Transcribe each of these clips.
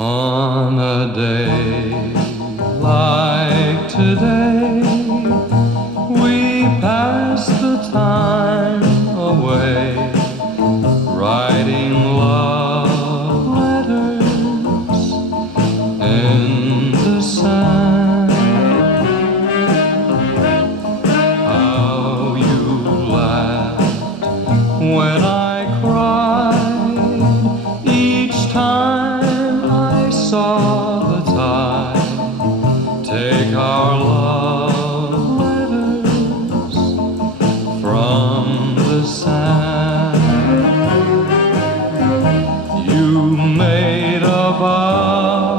On a day like today, we pass the time away, writing love letters in the sand. How you laughed when I cried each time I saw the tide take our love letters from the sand. You made a vow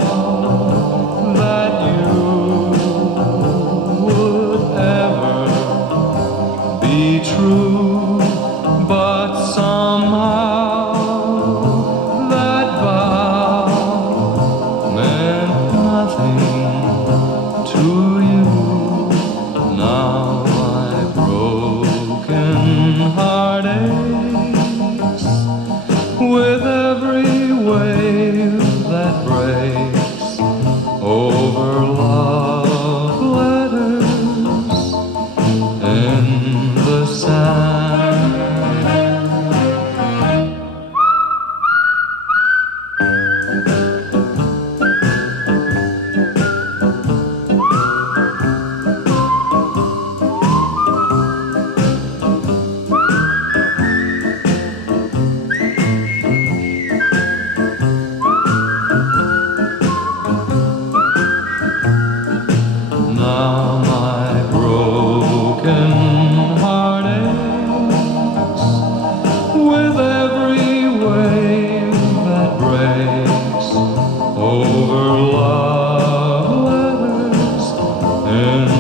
that you would ever be true, but somehow that vow meant nothing to you. Now my broken heart aches with every wave that breaks over love letters in the sand. Now my broken heart aches with every wave that breaks over love letters in